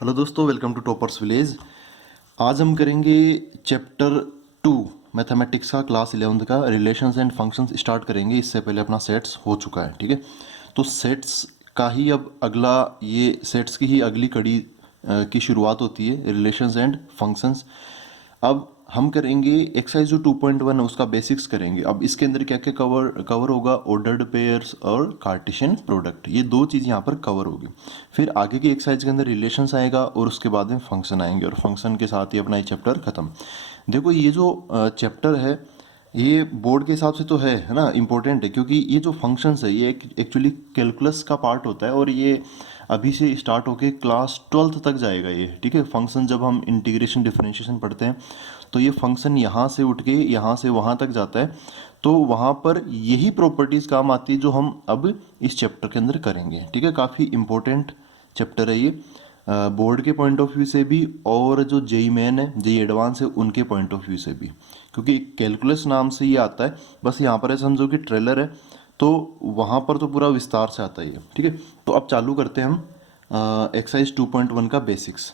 Hello दोस्तों, welcome to toppers village. आज हम करेंगे चैप्टर 2 मैथमेटिक्स का, क्लास 11 का रिलेशंस एंड फंक्शंस स्टार्ट करेंगे। इससे पहले अपना सेट्स हो चुका है, ठीक है। तो सेट्स का ही अब अगला, ये सेट्स की ही अगली कड़ी की शुरुआत होती है, रिलेशंस एंड फंक्शंस। अब हम करेंगे एक्सरसाइज जो 2.1 है उसका बेसिक्स करेंगे। अब इसके अंदर क्या क्या कवर होगा, ऑर्डर्ड पेयर्स और कार्टेशियन प्रोडक्ट, ये दो चीज़ यहाँ पर कवर होगी। फिर आगे की एक्सरसाइज के अंदर रिलेशंस आएगा और उसके बाद में फंक्शन आएंगे और फंक्शन के साथ ही अपना ये चैप्टर खत्म। देखो, ये जो चैप्टर है ये बोर्ड के हिसाब से तो है ना, इम्पोर्टेंट है, क्योंकि ये जो फंक्शंस है ये एक्चुअली कैलकुलस का पार्ट होता है और ये अभी से स्टार्ट होके क्लास 12th तक जाएगा ये, ठीक है। फंक्शन जब हम इंटीग्रेशन डिफरेंशिएशन पढ़ते हैं तो ये फंक्शन यहाँ से उठ के यहाँ से वहाँ तक जाता है, तो वहाँ पर यही प्रॉपर्टीज़ काम आती है जो हम अब इस चैप्टर के अंदर करेंगे, ठीक है। काफ़ी इम्पोर्टेंट चैप्टर है ये, बोर्ड के पॉइंट ऑफ व्यू से भी और जो जेई मेन है, जेई एडवांस है, उनके पॉइंट ऑफ व्यू से भी, क्योंकि कैलकुलस नाम से ये आता है। बस यहाँ पर है, समझो कि ट्रेलर है, तो वहाँ पर तो पूरा विस्तार से आता है ये, ठीक है। तो अब चालू करते हैं हम एक्सरसाइज 2.1 का बेसिक्स।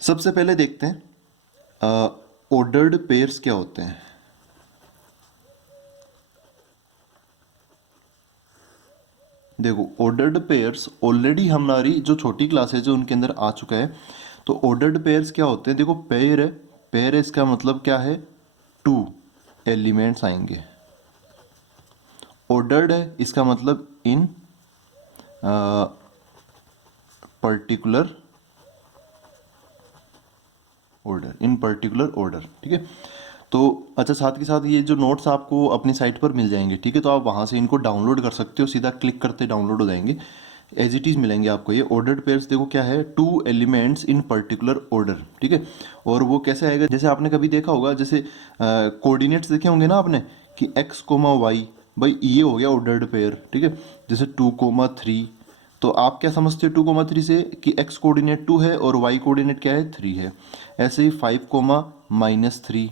सबसे पहले देखते हैं ऑर्डर्ड पेयर्स क्या होते हैं। देखो, ऑर्डर्ड पेयर्स ऑलरेडी हमारी जो छोटी क्लासेज है उनके अंदर आ चुका है। तो ऑर्डर्ड पेयर्स क्या होते हैं, देखो पेयर है, पेयर है इसका मतलब क्या है, टू एलिमेंट्स आएंगे। ऑर्डर्ड है इसका मतलब इन पर्टिकुलर ऑर्डर, इन पर्टिकुलर ऑर्डर, ठीक है। तो अच्छा, साथ के साथ ये जो नोट्स आपको अपनी साइट पर मिल जाएंगे, ठीक है, तो आप वहाँ से इनको डाउनलोड कर सकते हो, सीधा क्लिक करते डाउनलोड हो जाएंगे, एज इट इज़ मिलेंगे आपको ये ऑर्डर्ड पेयर्स। देखो क्या है, two elements in particular order, ठीक है। और वो कैसे आएगा, जैसे आपने कभी देखा होगा, जैसे कोऑर्डिनेट्स देखे होंगे ना आपने, कि एक्स कोमा वाई, भाई ये हो गया ऑर्डर्ड पेयर, ठीक है। जैसे 2,3, तो आप क्या समझते हो 2,3 से, कि एक्स कोऑर्डिनेट 2 है और वाई कोऑर्डिनेट क्या है, 3 है। ऐसे ही 5,-3,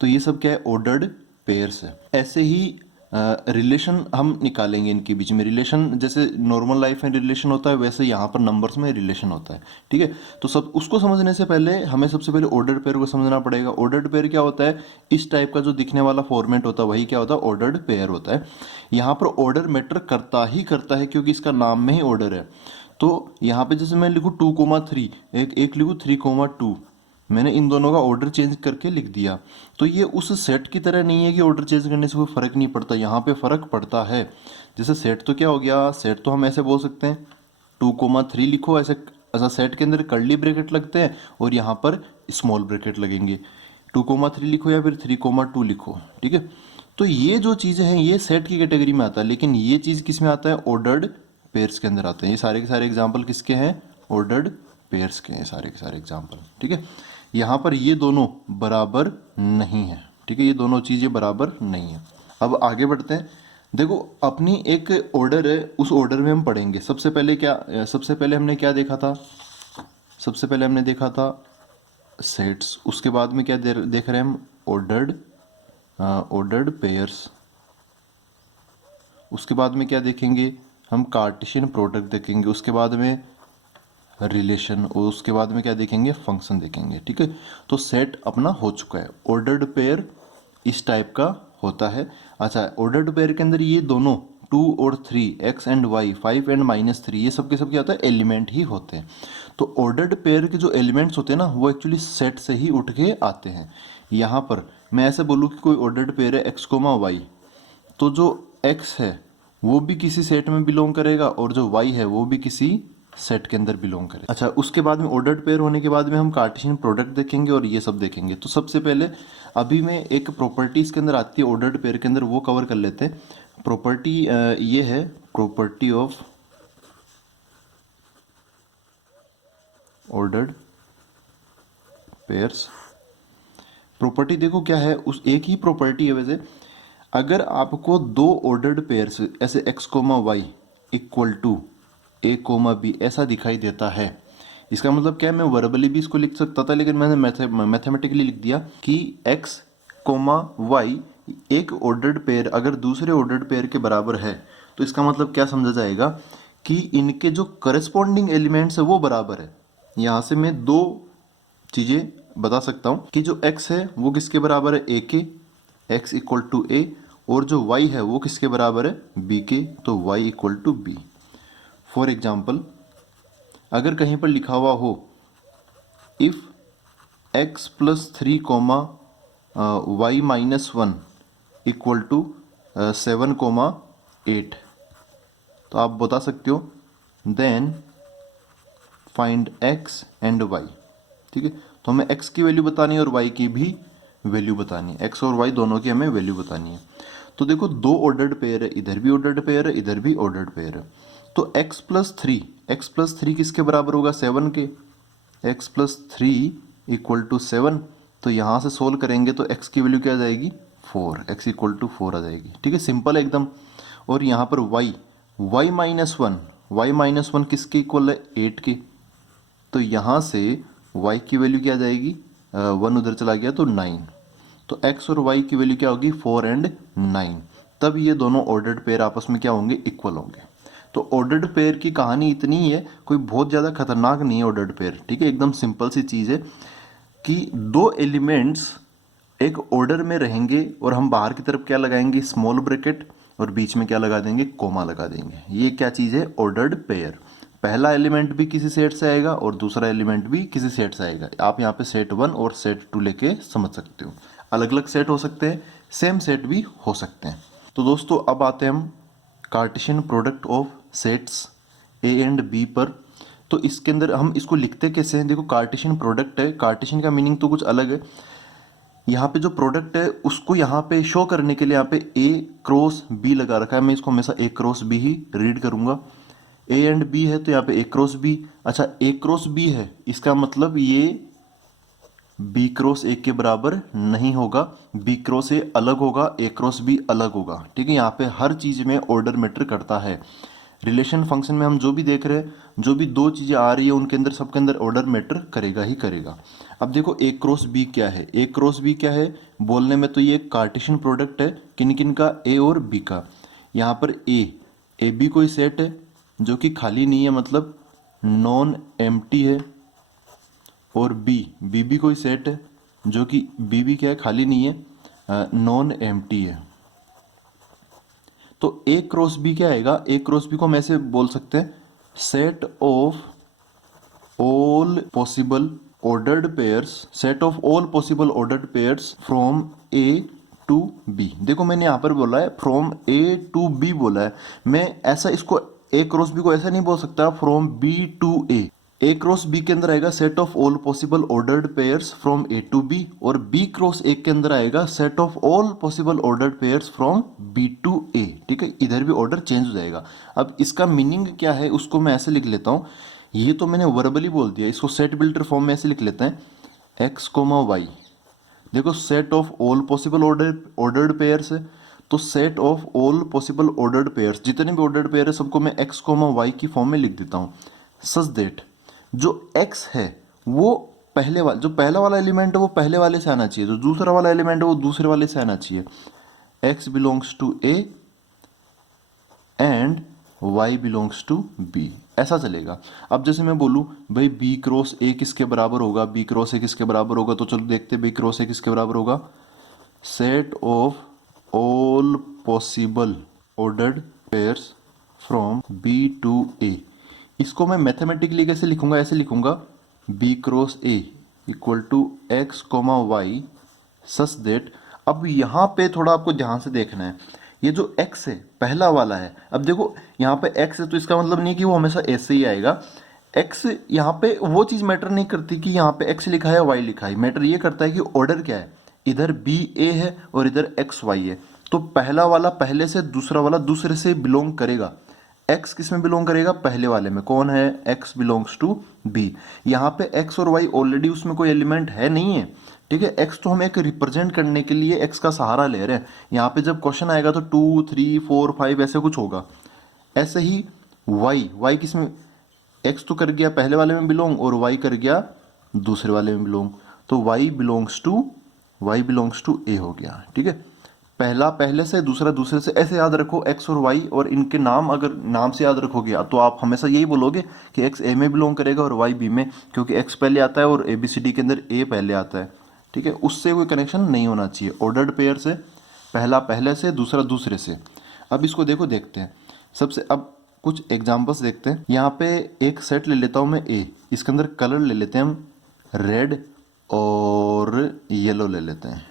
तो ये सब क्या है, ऑर्डर्ड पेयर्स है। ऐसे ही रिलेशन हम निकालेंगे इनके बीच में। रिलेशन जैसे नॉर्मल लाइफ में रिलेशन होता है, वैसे यहाँ पर नंबर्स में रिलेशन होता है, ठीक है। तो सब उसको समझने से पहले हमें सबसे पहले ऑर्डर्ड पेयर को समझना पड़ेगा। ऑर्डर्ड पेयर क्या होता है, इस टाइप का जो दिखने वाला फॉर्मेट होता है वही क्या होता है, ऑर्डर्ड पेयर होता है। यहाँ पर ऑर्डर मैटर करता ही करता है, क्योंकि इसका नाम में ही ऑर्डर है। तो यहाँ पे जैसे मैं लिखूँ 2,3, एक लिखूँ 3,2, मैंने इन दोनों का ऑर्डर चेंज करके लिख दिया। तो ये उस सेट की तरह नहीं है कि ऑर्डर चेंज करने से कोई फ़र्क नहीं पड़ता, यहाँ पे फ़र्क पड़ता है। जैसे सेट तो क्या हो गया, सेट तो हम ऐसे बोल सकते हैं 2,3 लिखो, ऐसे ऐसा सेट के अंदर कर्ली ब्रैकेट लगते हैं और यहाँ पर स्मॉल ब्रैकेट लगेंगे। 2,3 लिखो या फिर 3,2 लिखो, ठीक है। तो ये जो चीज़ें हैं ये सेट की कैटेगरी में आता है, लेकिन ये चीज़ किस में आता है, ऑर्डर्ड पेयर्स के अंदर आते हैं। ये सारे के सारे एग्जाम्पल किसके हैं, ऑर्डर्ड पेयर्स के हैं सारे के सारे एग्जाम्पल, ठीक है। यहाँ पर ये दोनों बराबर नहीं है, ठीक है, ये दोनों चीज़ें बराबर नहीं है। अब आगे बढ़ते हैं। देखो, अपनी एक ऑर्डर है, उस ऑर्डर में हम पढ़ेंगे। सबसे पहले क्या, सबसे पहले हमने क्या देखा था, सबसे पहले हमने देखा था सेट्स। उसके बाद में क्या देख रहे हैं हम, ऑर्डर्ड, ऑर्डर्ड पेयर्स। उसके बाद में क्या देखेंगे हम, कार्टेशियन प्रोडक्ट देखेंगे। उसके बाद में रिलेशन, और उसके बाद में क्या देखेंगे, फंक्शन देखेंगे, ठीक है। तो सेट अपना हो चुका है। ऑर्डर्ड पेयर इस टाइप का होता है। अच्छा, ऑर्डर्ड पेयर के अंदर ये दोनों 2 और 3, एक्स एंड वाई, 5 एंड -3, ये सब के सब क्या होता है, एलिमेंट ही होते हैं। तो ऑर्डर्ड पेयर के जो एलिमेंट्स होते हैं ना, वो एक्चुअली सेट से ही उठ के आते हैं। यहाँ पर मैं ऐसे बोलूँ कि कोई ऑर्डर्ड पेयर है एक्स कोमा वाई, तो जो एक्स है वो भी किसी सेट में बिलोंग करेगा और जो वाई है वो भी किसी सेट के अंदर बिलोंग करेगा। अच्छा, उसके बाद में ऑर्डर्ड पेयर होने के बाद में हम कार्टेशियन प्रोडक्ट देखेंगे और ये सब देखेंगे। तो सबसे पहले अभी मैं एक प्रॉपर्टीज के अंदर आती है ऑर्डर्ड पेयर के अंदर, वो कवर कर लेते हैं। प्रॉपर्टी ये है, property of ordered pairs. Property देखो क्या है, उस एक ही प्रॉपर्टी है वैसे। अगर आपको दो ऑर्डर्ड पेयर्स ऐसे x comma y equal to a comma b ऐसा दिखाई देता है, इसका मतलब क्या है, मैं वर्बली भी इसको लिख सकता था, लेकिन मैंने मैथमेटिकली लिख दिया कि एक्स कोमा वाई एक ऑर्डर्ड पेयर अगर दूसरे ऑर्डर्ड पेयर के बराबर है तो इसका मतलब क्या समझा जाएगा कि इनके जो करस्पॉन्डिंग एलिमेंट्स है वो बराबर है। यहाँ से मैं दो चीज़ें बता सकता हूँ कि जो x है वो किसके बराबर है, a के, x इक्वल टू a, और जो y है वो किसके बराबर है, b के, तो y equal to b। For example अगर कहीं पर लिखा हुआ हो if x plus 3 comma y minus 1 equal to 7 comma 8, तो आप बता सकते हो then find x and y। ठीक है, तो हमें x की वैल्यू बतानी है और y की भी वैल्यू बतानी है, x और y दोनों की हमें वैल्यू बतानी है। तो देखो दो ऑर्डर्ड पेयर है, इधर भी ऑर्डर्ड पेयर है, इधर भी ऑर्डर्ड पेयर है। तो x प्लस थ्री किसके बराबर होगा, 7 के। x plus three equal to 7, तो यहाँ से सोल्व करेंगे तो x की वैल्यू क्या आ जाएगी, 4, x इक्वल टू 4 आ जाएगी। ठीक है, सिंपल है एकदम। और यहाँ पर y माइनस वन किसके इक्वल है, 8 के। तो यहाँ से y की वैल्यू क्या आ जाएगी, 1 उधर चला गया तो 9। तो x और y की वैल्यू क्या होगी, 4 एंड 9। तब ये दोनों ऑर्डर्ड पेयर आपस में क्या होंगे, इक्वल होंगे। तो ऑर्डर्ड पेयर की कहानी इतनी ही है, कोई बहुत ज़्यादा खतरनाक नहीं है ऑर्डर्ड पेयर। ठीक है, एकदम सिंपल सी चीज़ है कि दो एलिमेंट्स एक ऑर्डर में रहेंगे और हम बाहर की तरफ क्या लगाएंगे, स्मॉल ब्रैकेट, और बीच में क्या लगा देंगे, कोमा लगा देंगे। ये क्या चीज़ है, ऑर्डर्ड पेयर। पहला एलिमेंट भी किसी सेट से आएगा और दूसरा एलिमेंट भी किसी सेट से आएगा। आप यहाँ पे सेट 1 और सेट 2 लेके समझ सकते हो। अलग अलग सेट हो सकते हैं, सेम सेट भी हो सकते हैं। तो दोस्तों अब आते हैं हम Cartesian product of sets A and B पर। तो इसके अंदर हम इसको लिखते कैसे हैं, देखो कार्टेशियन प्रोडक्ट है, कार्टेशियन का मीनिंग तो कुछ अलग है। यहाँ पे जो प्रोडक्ट है उसको यहाँ पे शो करने के लिए यहाँ पे ए क्रॉस बी लगा रखा है। मैं इसको हमेशा ए क्रॉस बी ही रीड करूँगा। ए एंड बी है तो यहाँ पे ए क्रॉस बी। अच्छा, ए क्रॉस बी है, इसका मतलब ये बी क्रॉस ए के बराबर नहीं होगा, बी क्रॉस ए अलग होगा, ए क्रॉस बी अलग होगा। ठीक है, यहाँ पे हर चीज़ में ऑर्डर मैटर करता है। रिलेशन फंक्शन में हम जो भी देख रहे हैं, जो भी दो चीज़ें आ रही है उनके अंदर सबके अंदर ऑर्डर मैटर करेगा ही करेगा। अब देखो ए क्रॉस बी क्या है, ए क्रॉस बी क्या है बोलने में, तो ये कार्टेशियन प्रोडक्ट है किन किन का, ए और बी का। यहाँ पर ए बी कोई सेट है जो कि खाली नहीं है, मतलब नॉन एम्प्टी है, और बी भी कोई सेट है जो कि बी भी क्या है, खाली नहीं है, नॉन एम्प्टी है। तो ए क्रॉस बी क्या आएगा, ए क्रॉस बी को हम ऐसे बोल सकते हैं set of all possible ordered pairs, set of all possible ordered pairs from A to B. देखो मैंने यहाँ पर बोला है फ्रॉम ए टू बी बोला है, मैं ऐसा इसको ए क्रॉस बी को ऐसा नहीं बोल सकता from B to A cross B के अंदर आएगा set of all possible ordered pairs from A to B, और बी क्रॉस ए के अंदर आएगा set of all possible ordered pairs from B to A. ठीक है, इधर भी ऑर्डर चेंज हो जाएगा। अब इसका मीनिंग क्या है उसको मैं ऐसे लिख लेता हूँ, ये तो मैंने वर्बली बोल दिया, इसको सेट बिल्डर फॉर्म में ऐसे लिख लेते हैं एक्स कोमा वाई। देखो set of all possible ordered pairs है, तो set of all possible ordered pairs, जितने भी ऑर्डर्ड पेयर है सबको मैं एक्स कोमा वाई की फॉर्म में लिख देता हूँ, सच दैट जो x है वो पहले वाला, जो पहला वाला एलिमेंट है वो पहले वाले से आना चाहिए, जो दूसरा वाला एलिमेंट है वो दूसरे वाले से आना चाहिए। x belongs to a and y belongs to b, ऐसा चलेगा। अब जैसे मैं बोलूँ भाई b क्रॉस a किसके बराबर होगा, b क्रॉस a किसके बराबर होगा, तो चलो देखते b क्रॉस a किसके बराबर होगा, set of all possible ordered pairs from b to a। इसको मैं मैथमेटिकली कैसे लिखूंगा, ऐसे लिखूंगा b cross a equal to x comma y such that. अब यहाँ पे थोड़ा आपको ध्यान से देखना है, ये जो x है पहला वाला है, अब देखो यहाँ पे x है तो इसका मतलब नहीं कि वो हमेशा ऐसे ही आएगा। x यहाँ पे वो चीज़ मैटर नहीं करती कि यहाँ पे x लिखा है y लिखा है, मैटर ये करता है कि ऑर्डर क्या है, इधर b a है और इधर x y है, तो पहला वाला पहले से, दूसरा वाला दूसरे से बिलोंग करेगा। x किस में बिलोंग करेगा, पहले वाले में, कौन है, x बिलोंग्स टू b। यहाँ पे x और y ऑलरेडी उसमें कोई एलिमेंट है नहीं है। ठीक है, x तो हम एक रिप्रेजेंट करने के लिए x का सहारा ले रहे हैं। यहाँ पे जब क्वेश्चन आएगा तो 2 3 4 5 ऐसे कुछ होगा। ऐसे ही y किस में, x तो कर गया पहले वाले में बिलोंग और y कर गया दूसरे वाले में बिलोंग, तो y बिलोंग्स टू a हो गया। ठीक है, पहला पहले से, दूसरा दूसरे से, ऐसे याद रखो एक्स और वाई, और इनके नाम अगर नाम से याद रखोगे तो आप हमेशा यही बोलोगे कि एक्स ए में बिलोंग करेगा और वाई बी में, क्योंकि एक्स पहले आता है और ए बी सी डी के अंदर ए पहले आता है। ठीक है, उससे कोई कनेक्शन नहीं होना चाहिए। ऑर्डर्ड पेयर से, पहला पहले से, दूसरा दूसरे से। अब इसको देखो, देखते हैं सबसे। अब कुछ एग्जाम्पल्स देखते हैं। यहाँ पे एक सेट ले लेता हूँ मैं ए, इसके अंदर कलर ले लेते हैं हम रेड और येलो ले लेते हैं।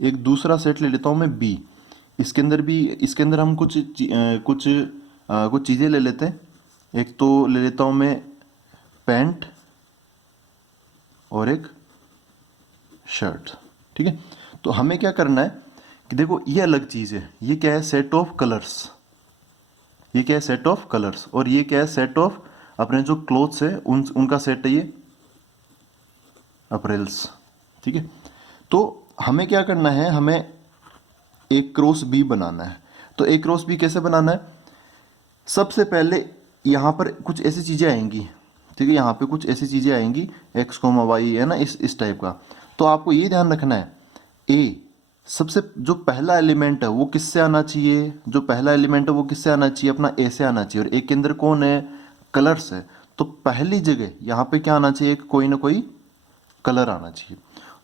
एक दूसरा सेट ले लेता हूँ मैं बी, इसके अंदर भी, इसके अंदर हम कुछ चीज़ें ले लेते हैं। एक तो ले लेता हूँ मैं पैंट और एक शर्ट। ठीक है, तो हमें क्या करना है कि देखो ये अलग चीज़ है, ये क्या है, सेट ऑफ कलर्स। ये क्या है, सेट ऑफ कलर्स। और ये क्या है, सेट ऑफ अपने जो क्लोथ्स है उनका सेट है ये अपरेल्स। ठीक है, तो हमें क्या करना है, हमें ए क्रॉस बी बनाना है। तो ए क्रॉस बी कैसे बनाना है, सबसे पहले यहाँ पर कुछ ऐसी चीज़ें आएंगी। ठीक है, यहाँ पे कुछ ऐसी चीज़ें आएंगी एक्स कोमा वाई, है ना, इस टाइप का। तो आपको ये ध्यान रखना है, ए सबसे जो पहला एलिमेंट है वो किससे आना चाहिए, जो पहला एलिमेंट है वो किससे आना चाहिए, अपना ए से आना चाहिए। और ए के अंदर कौन है, कलर्स है। तो पहली जगह यहाँ पे क्या आना चाहिए, कोई ना कोई कलर आना चाहिए।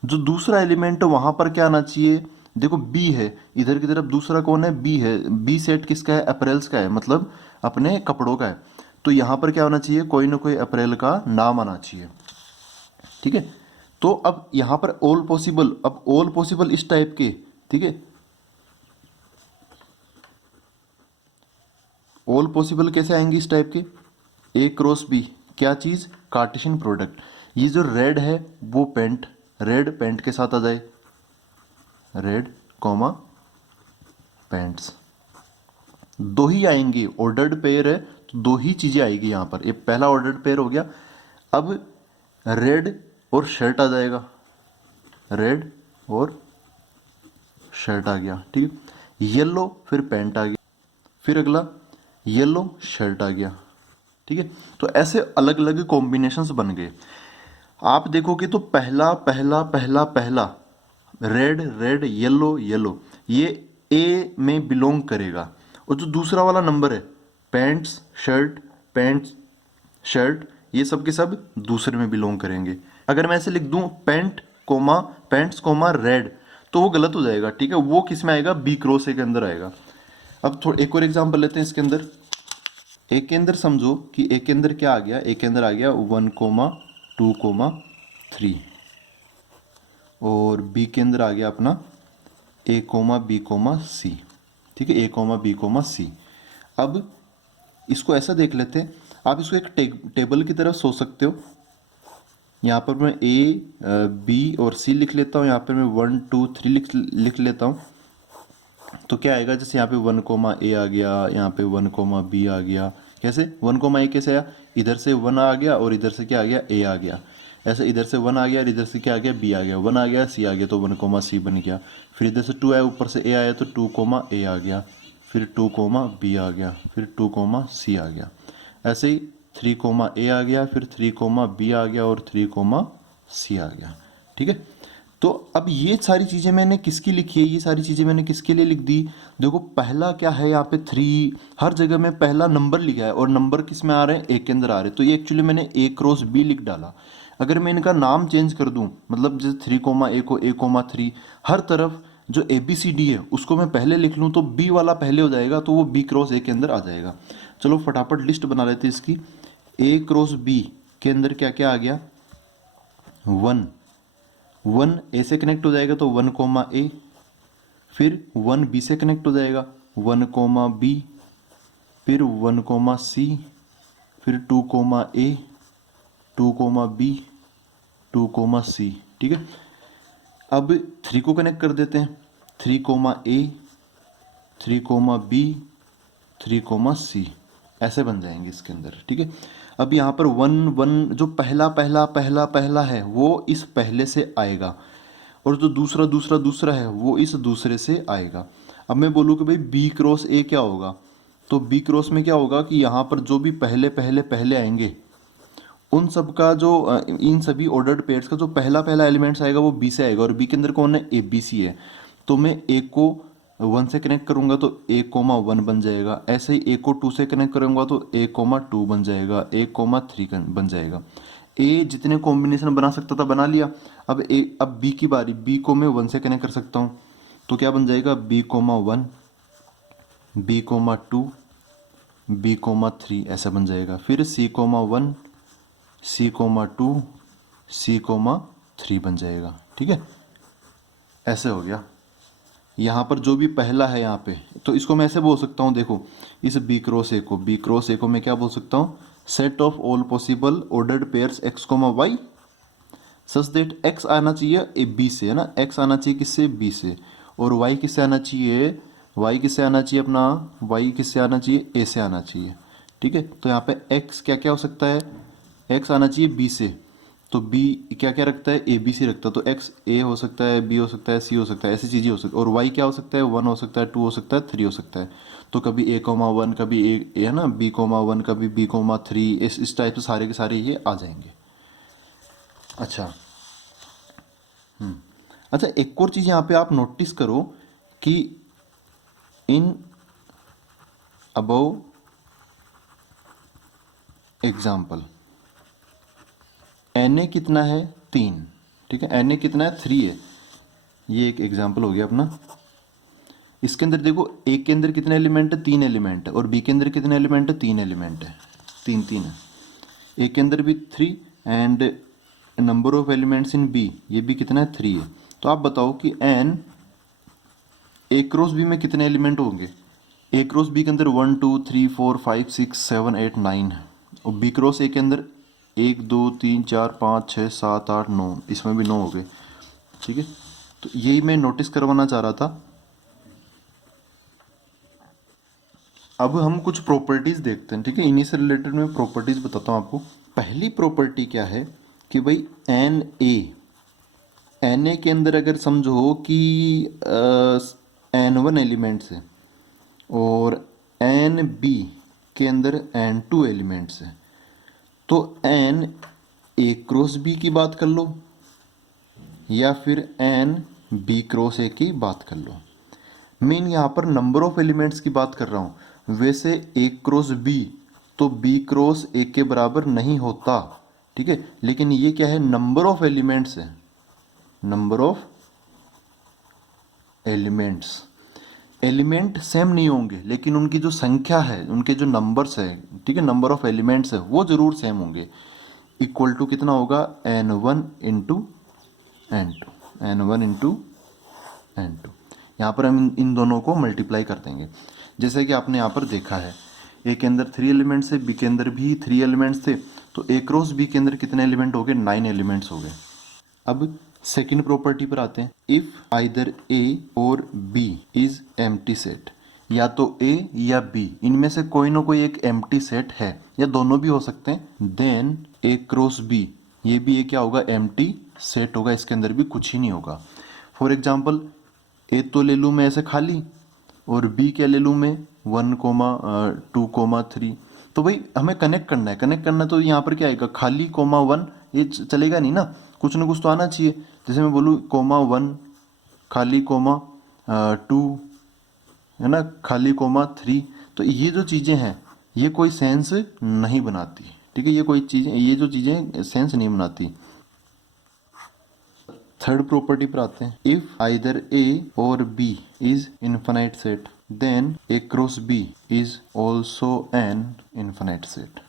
जो दूसरा एलिमेंट है वहां पर क्या आना चाहिए, देखो बी है, इधर की तरफ दूसरा कौन है, बी है। बी सेट किसका है, अप्रैल्स का है, मतलब अपने कपड़ों का है। तो यहाँ पर क्या होना चाहिए, कोई ना कोई अप्रैल का नाम आना चाहिए। ठीक है, तो अब यहाँ पर ऑल पॉसिबल, अब ऑल पॉसिबल इस टाइप के, ठीक है, ऑल पॉसिबल कैसे आएंगे इस टाइप के, ए क्रॉस बी, क्या चीज़, कार्टेशियन प्रोडक्ट। ये जो रेड है वो पेंट, रेड पेंट के साथ आ जाए, रेड कॉमा पेंट्स। दो ही आएंगे, ऑर्डर्ड पेयर है तो दो ही चीज़ें आएगी यहाँ पर। ये पहला ऑर्डर्ड पेयर हो गया। अब रेड और शर्ट आ जाएगा, रेड और शर्ट आ गया। ठीक है, येलो फिर पैंट आ गया, फिर अगला येलो शर्ट आ गया। ठीक है, तो ऐसे अलग अलग कॉम्बिनेशंस बन गए। आप देखोगे तो पहला पहला पहला पहला रेड रेड येलो येलो, ये ए में बिलोंग करेगा। और जो दूसरा वाला नंबर है पैंट्स शर्ट, ये सब के सब दूसरे में बिलोंग करेंगे। अगर मैं ऐसे लिख दूं paint comma pants comma red, तो वो गलत हो जाएगा। ठीक है, वो किस में आएगा, बी क्रॉस ए के अंदर आएगा। अब थोड़ा एक और एग्जांपल लेते हैं इसके अंदर। ए के अंदर समझो कि ए के अंदर क्या आ गया, ए के अंदर आ गया 1,2,3, और बी के अंदर आ गया अपना A,B,C। ठीक है, A,B,C। अब इसको ऐसा देख लेते हैं, आप इसको एक टेबल की तरफ सोच सकते हो। यहाँ पर मैं A, B और C लिख लेता हूँ, यहाँ पर मैं 1 2 3 लिख लेता हूँ। तो क्या आएगा, जैसे यहाँ पे 1,A आ गया, यहाँ पे 1,B आ गया। कैसे 1,A कैसे आया, इधर से 1 आ गया और इधर से क्या आ गया, A आ गया। ऐसे इधर से 1 आ गया और इधर से क्या आ गया, B आ गया। 1 आ गया, C आ गया, तो 1,C बन गया। फिर इधर से 2 आया, ऊपर से A आया, तो 2,A आ गया। फिर 2,B आ गया, फिर 2,C आ गया। ऐसे ही 3,A आ गया, फिर 3,B आ गया और 3,C आ गया। ठीक है, तो अब ये सारी चीज़ें मैंने किसकी लिखी है, ये सारी चीज़ें मैंने किसके लिए लिख दी। देखो पहला क्या है, यहाँ पे 3, हर जगह में पहला नंबर लिखा है और नंबर किस में आ रहे हैं, ए के अंदर आ रहे हैं। तो ये एक्चुअली मैंने ए क्रॉस बी लिख डाला। अगर मैं इनका नाम चेंज कर दूं, मतलब जैसे 3,A को A,3, हर तरफ जो ABCD है उसको मैं पहले लिख लूँ तो बी वाला पहले हो जाएगा, तो वो बी क्रॉस ए के अंदर आ जाएगा। चलो फटाफट लिस्ट बना लेते हैं इसकी। ए क्रॉस बी के अंदर क्या क्या आ गया, 1 ए से कनेक्ट हो जाएगा तो 1,A, फिर 1 बी से कनेक्ट हो जाएगा 1,B, फिर 1,C, फिर 2,A, 2,B, 2,C। ठीक है, अब 3 को कनेक्ट कर देते हैं, 3,A, 3,B, 3,C, ऐसे बन जाएंगे इसके अंदर। ठीक है, अब यहाँ पर 1 जो पहला पहला पहला पहला है वो इस पहले से आएगा, और जो दूसरा दूसरा दूसरा है वो इस दूसरे से आएगा। अब मैं बोलूँ कि भाई बी क्रॉस ए क्या होगा, तो बी क्रॉस में क्या होगा कि यहाँ पर जो भी पहले पहले पहले आएंगे उन सब का जो इन सभी ऑर्डर्ड पेयर्स का जो पहला पहला एलिमेंट्स आएगा वो बी से आएगा, और बी के अंदर कौन है, ए बी सी है। तो मैं ए को 1 से कनेक्ट करूंगा तो ए कोमा 1 बन जाएगा। ऐसे ही ए को 2 से कनेक्ट करूंगा तो ए कोमा 2 बन जाएगा, ए कोमा 3 बन जाएगा। ए जितने कॉम्बिनेशन बना सकता था बना लिया। अब बी की बारी, बी को मैं 1 से कनेक्ट कर सकता हूँ तो क्या बन जाएगा, b comma 1, b comma 2, b comma 3 ऐसा बन जाएगा। फिर c comma 1, c comma 2, c comma 3 बन जाएगा। ठीक है, ऐसे हो गया। यहाँ पर जो भी पहला है यहाँ पे, तो इसको मैं ऐसे बोल सकता हूँ, देखो इस बी क्रॉस ए को, बी क्रॉस ए को मैं क्या बोल सकता हूँ, set of all possible ordered pairs x comma y such that x आना चाहिए ए बी से, है ना, एक्स आना चाहिए किससे, बी से, और वाई किससे आना चाहिए, वाई किससे आना चाहिए अपना, वाई किससे आना चाहिए, ए से आना चाहिए। ठीक है, तो यहाँ पे एक्स क्या क्या हो सकता है, एक्स आना चाहिए बी से, तो बी क्या क्या रखता है, ए बी सी रखता है, तो एक्स ए हो सकता है, बी हो सकता है, सी हो सकता है, ऐसी चीज़ें हो सकती है। और वाई क्या हो सकता है, 1 हो सकता है, 2 हो सकता है, 3 हो सकता है। तो कभी ए कोमा 1, कभी ए है ना, बी कोमा 1, कभी बी कोमा 3, इस टाइप से सारे के सारे ये आ जाएंगे। अच्छा, अच्छा एक और चीज़ यहाँ पे आप नोटिस करो कि in above example n A कितना है, 3। ठीक है, एन ए कितना है, 3 है। ये एक एग्जाम्पल हो गया अपना। इसके अंदर देखो ए के अंदर कितने एलिमेंट है, 3 एलिमेंट है, और बी के अंदर कितने एलिमेंट है, 3 एलिमेंट है, 3 3 है। ए के अंदर भी 3 and number of elements in B, ये भी कितना है, 3 है। तो आप बताओ कि एन ए क्रॉस बी में कितने एलिमेंट होंगे। ए क्रॉस बी के अंदर 1 2 3 4 5 6 7 8 9 है, और बी क्रॉस ए के अंदर 1 2 3 4 5 6 7 8 9, इसमें भी 9 हो गए। ठीक है, तो यही मैं नोटिस करवाना चाह रहा था। अब हम कुछ प्रॉपर्टीज देखते हैं। ठीक है, इन्हीं से रिलेटेड मैं प्रॉपर्टीज बताता हूँ आपको। पहली प्रॉपर्टी क्या है कि भाई एन ए के अंदर अगर समझो कि N1 एलिमेंट्स है और एन बी के अंदर N2 एलिमेंट्स है, तो एन ए क्रॉस बी की बात कर लो या फिर एन बी क्रॉस ए की बात कर लो। मेन यहाँ पर नंबर ऑफ एलिमेंट्स की बात कर रहा हूँ। वैसे ए क्रॉस बी तो बी क्रॉस ए के बराबर नहीं होता। ठीक है, लेकिन ये क्या है, नंबर ऑफ एलिमेंट्स है, number of elements. Element same नहीं होंगे लेकिन उनकी जो संख्या है, उनके जो नंबर्स है, ठीक है, नंबर ऑफ एलिमेंट्स है वो जरूर सेम होंगे। इक्वल टू कितना होगा, n1 into n2, n1 into n2। यहाँ पर हम इन दोनों को मल्टीप्लाई कर देंगे। जैसे कि आपने यहाँ पर देखा है, ए के अंदर 3 एलिमेंट्स है, बी के अंदर भी 3 एलिमेंट्स थे, तो ए क्रॉस बी के अंदर कितने एलिमेंट हो गए, 9 एलिमेंट्स हो गए। अब सेकेंड प्रॉपर्टी पर आते हैं। इफ आइदर ए और बी इज एम्प्टी सेट, या तो ए या बी इनमें से कोई ना कोई एक एम्प्टी सेट है, या दोनों भी हो सकते हैं, देन ए क्रॉस बी, ये भी ये क्या होगा, एम्प्टी सेट होगा, इसके अंदर भी कुछ ही नहीं होगा। फॉर एग्जाम्पल ए तो ले लूँ मैं ऐसे खाली, और बी क्या ले लूँ मैं, 1,2,3। तो भाई हमें कनेक्ट करना है, कनेक्ट करना तो यहाँ पर क्या आएगा, खाली कोमा 1 ये चलेगा नहीं ना, कुछ ना कुछ तो आना चाहिए। जैसे मैं बोलूँ कोमा 1 खाली कोमा 2, है ना, खाली कोमा 3, तो ये जो चीज़ें हैं ये कोई सेंस नहीं बनाती। ठीक है, ये कोई चीज़ें, ये जो चीज़ें सेंस नहीं बनाती। थर्ड प्रॉपर्टी पर आते हैं। इफ आइदर ए और B is infinite set then A cross B is also an infinite set.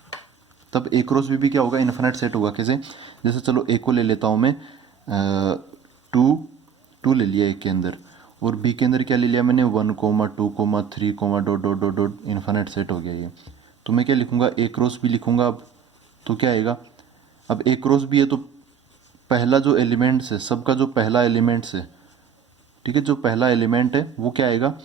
तब ए क्रॉस बी भी क्या होगा, इनफाइनाइट सेट होगा। कैसे, जैसे चलो ए को ले लेता हूँ मैं, 2 ले लिया ए के अंदर, और बी के अंदर क्या ले लिया मैंने, 1,2,3, dot dot dot dot, infinite set हो गया ये। तो मैं क्या लिखूंगा, ए क्रॉस बी लिखूंगा। अब तो क्या आएगा, अब ए क्रॉस बी है तो पहला जो एलिमेंट्स है, सबका जो पहला एलिमेंट्स है, ठीक है, जो पहला एलिमेंट है वो क्या आएगा,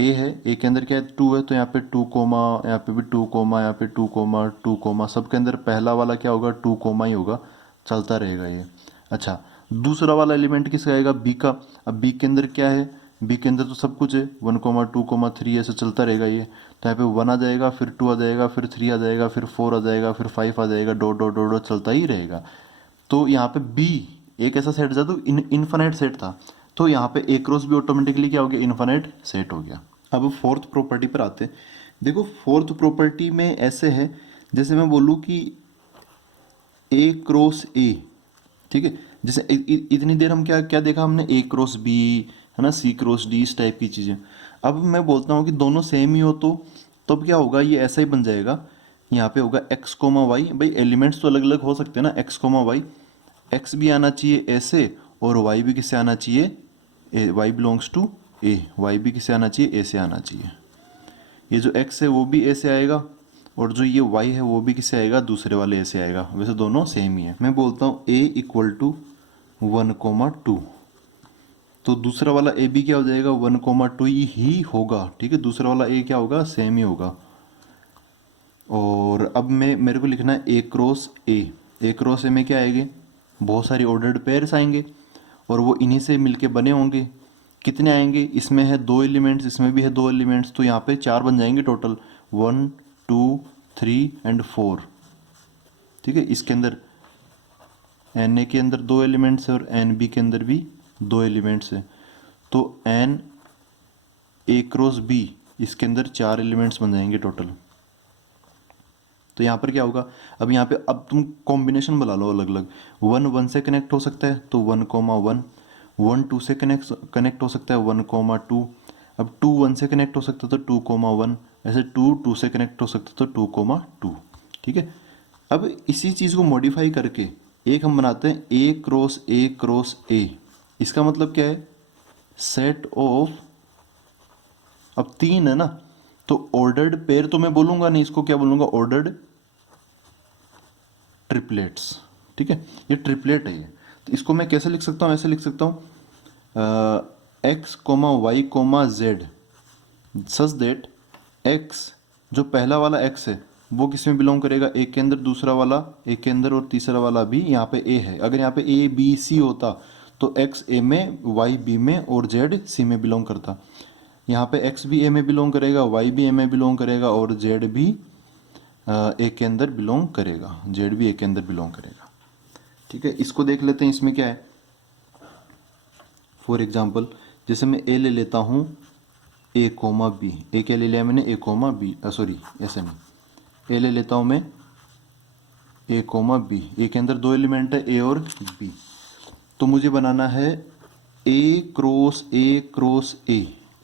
ए है, ए के अंदर क्या है, 2 है, तो यहाँ पे 2 कोमा, यहाँ पे भी 2 कोमा, यहाँ पे 2 कोमा 2 कोमा, सबके अंदर पहला वाला क्या होगा, 2 कोमा ही होगा, चलता रहेगा ये। अच्छा, दूसरा वाला एलिमेंट किसका आएगा, बी का। अब बी के अंदर क्या है, बी के अंदर तो सब कुछ है, 1,2,3 ऐसे चलता रहेगा ये। तो यहाँ पे 1 आ जाएगा, फिर 2 आ जाएगा, फिर 3 आ जाएगा, फिर 4 आ जाएगा, फिर 5 आ जाएगा, डॉट डॉट डॉट डॉट चलता ही रहेगा। तो यहाँ पे बी एक ऐसा सेट था तो इनफाइनाइट सेट था, तो यहाँ पे ए क्रॉस बी ऑटोमेटिकली क्या हो गया, इन्फिनिट सेट हो गया। अब फोर्थ प्रॉपर्टी पर आते हैं। देखो फोर्थ प्रॉपर्टी में ऐसे है, जैसे मैं बोलूँ कि ए क्रॉस ए, ठीक है, जैसे इतनी देर हम क्या क्या देखा हमने, ए क्रॉस बी, है ना, सी क्रॉस डी, इस टाइप की चीज़ें। अब मैं बोलता हूँ कि दोनों सेम ही हो तो तब क्या होगा, ये ऐसा ही बन जाएगा। यहाँ पे होगा एक्स कोमा वाई, भाई एलिमेंट्स तो अलग अलग हो सकते हैं ना, एक्स कोमा वाई, एक्स भी आना चाहिए ऐसे और वाई भी किससे आना चाहिए, A, Y belongs to A, Y भी किससे आना चाहिए, ए से आना चाहिए। ये जो एक्स है वो भी ए से आएगा और जो ये y है वो भी किससे आएगा, दूसरे वाले ए से आएगा। वैसे दोनों सेम ही है। मैं बोलता हूँ a इक्वल टू 1,2, तो दूसरा वाला ए भी क्या हो जाएगा, 1,2 ही होगा, ठीक है, दूसरा वाला ए क्या होगा, सेम ही होगा। और अब मेरे को लिखना है ए क्रॉस ए, ए क्रॉस ए में क्या आएंगे, बहुत सारी ऑर्डर्ड पेयर्स आएंगे और वो इन्हीं से मिलके बने होंगे। कितने आएंगे, इसमें है 2 एलिमेंट्स, इसमें भी है 2 एलिमेंट्स, तो यहाँ पे 4 बन जाएंगे टोटल, 1 2 3 एंड 4, ठीक है। इसके अंदर एन ए के अंदर 2 एलिमेंट्स है और एन बी के अंदर भी 2 एलिमेंट्स है, तो एन ए क्रॉस बी, इसके अंदर 4 एलिमेंट्स बन जाएंगे टोटल। तो यहाँ पर क्या होगा, अब यहाँ पे अब तुम कॉम्बिनेशन बुला लो अलग अलग, 1 1 से कनेक्ट हो सकता है तो 1,1, 1 2 से कनेक्ट हो सकता है 1,2, अब 2 1 से कनेक्ट हो सकता है तो 2,1, ऐसे 2 2 से कनेक्ट हो सकता है तो 2,2, ठीक है। अब इसी चीज़ को मॉडिफाई करके एक हम बनाते हैं ए क्रॉस ए। इसका मतलब क्या है, सेट ऑफ, अब 3 है ना, तो ऑर्डर्ड पेयर तो मैं बोलूंगा नहीं, इसको क्या बोलूंगा, ऑर्डर्ड ट्रिपलेट्स, ठीक है, ये ट्रिपलेट है ये। तो इसको मैं कैसे लिख सकता हूँ, ऐसे लिख सकता हूँ x comma y comma z such that x, जो पहला वाला एक्स है वो किस में बिलोंग करेगा, ए के अंदर, दूसरा वाला ए के अंदर और तीसरा वाला भी यहाँ पे ए है। अगर यहाँ पे ए बी सी होता तो एक्स ए में, वाई बी में और जेड सी में बिलोंग करता। यहाँ पे एक्स भी ए में बिलोंग करेगा, वाई भी ए में बिलोंग करेगा और जेड भी ए के अंदर बिलोंग करेगा, जेड भी ए के अंदर बिलोंग करेगा, ठीक है। इसको देख लेते हैं, इसमें क्या है, फॉर एग्जाम्पल जैसे मैं ए ले लेता हूँ, ए कोमा बी, ए क्या ले लिया मैंने, ए कोमा बी, सॉरी ऐसे नहीं, ए ले लेता हूँ मैं ए कोमा बी, ए के अंदर 2 एलिमेंट है ए और बी, तो मुझे बनाना है ए क्रॉस ए,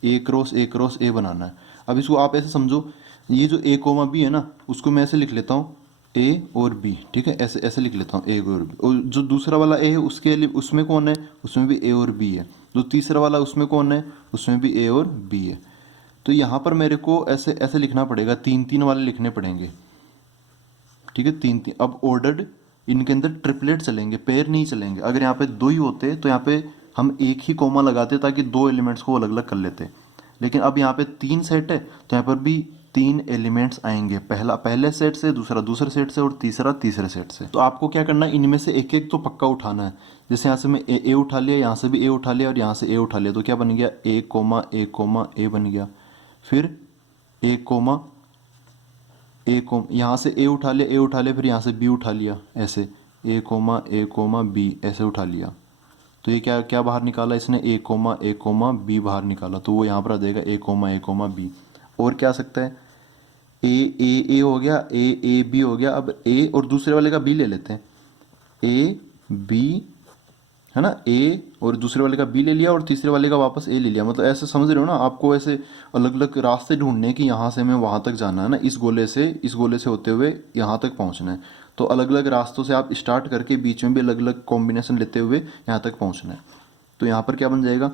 ए क्रॉस ए बनाना है। अब इसको आप ऐसे समझो, ये जो ए कोमा बी है ना, उसको मैं ऐसे लिख लेता हूँ ए और बी, ठीक है, ऐसे ऐसे लिख लेता हूँ ए और बी। और जो दूसरा वाला ए है उसके लिए, उसमें कौन है, उसमें भी ए और बी है। जो तीसरा वाला उसमें कौन है, उसमें भी ए और बी है। तो यहाँ पर मेरे को ऐसे ऐसे लिखना पड़ेगा, 3 3 वाले लिखने पड़ेंगे, ठीक है, 3 3। अब ऑर्डर्ड, इनके अंदर ट्रिपलेट चलेंगे, पेयर नहीं चलेंगे। अगर यहाँ पे 2 ही होते तो यहाँ पे हम एक ही कोमा लगाते ताकि 2 एलिमेंट्स को अलग अलग कर लेते, लेकिन अब यहाँ पे 3 सेट है तो यहाँ पर भी 3 एलिमेंट्स आएंगे, पहला पहले सेट से, दूसरा दूसरे सेट से और तीसरा तीसरे सेट से। तो आपको क्या करना है, इनमें से एक एक तो पक्का उठाना है। जैसे यहाँ से मैं ए उठा लिया, यहाँ से भी ए उठा लिया और यहाँ से ए उठा लिया, तो क्या बन गया, ए कोमा ए बन गया। फिर ए कोमा यहाँ से ए उठा लिया, फिर यहाँ से बी उठा लिया, ऐसे ए कोमा बी ऐसे उठा लिया। तो ये क्या क्या बाहर निकाला इसने, ए कोमा बी बाहर निकाला, तो वो यहाँ पर आ जाएगा ए कोमा बी। और क्या आ सकता है, ए हो गया, ए बी हो गया। अब ए और दूसरे वाले का बी ले लेते हैं, ए बी, है ना, ए और दूसरे वाले का बी ले लिया और तीसरे वाले का वापस ए ले लिया। मतलब ऐसे समझ रहे हो ना, आपको ऐसे अलग अलग रास्ते ढूंढने की, यहाँ से मैं वहाँ तक जाना है ना, इस गोले से होते हुए यहाँ तक पहुँचना है। तो अलग अलग रास्तों से आप स्टार्ट करके बीच में भी अलग अलग कॉम्बिनेशन लेते हुए यहाँ तक पहुँचना है। तो यहाँ पर क्या बन जाएगा,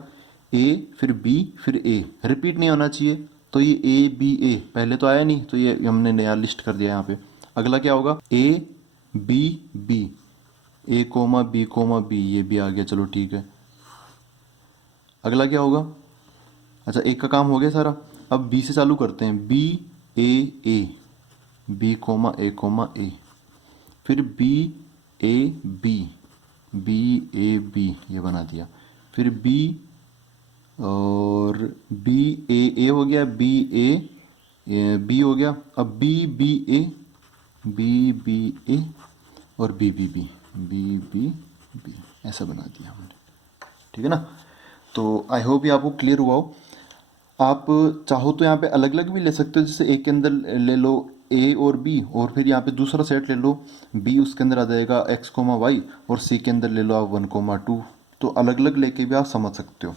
ए फिर बी फिर ए, रिपीट नहीं होना चाहिए। तो ये ए बी ए पहले तो आया नहीं, तो ये हमने नया लिस्ट कर दिया यहाँ पे। अगला क्या होगा, a b b, a comma b, ये भी आ गया, चलो ठीक है। अगला क्या होगा, अच्छा एक का काम हो गया सारा। अब बी से चालू करते हैं, बी ए, बी कोमा ए, फिर बी ए बी, ये बना दिया। फिर बी और बी ए हो गया, बी ए बी हो गया। अब बी ए और बी बी, ऐसा बना दिया हमने, ठीक है ना। तो आई होप ये आपको क्लियर हुआ हो। आप चाहो तो यहाँ पे अलग अलग भी ले सकते हो, जैसे ए के अंदर ले लो ए और बी, और फिर यहाँ पे दूसरा सेट ले लो बी, उसके अंदर आ जाएगा एक्स कोमा वाई, और सी के अंदर ले लो आप 1,2। तो अलग अलग लेके भी आप समझ सकते हो।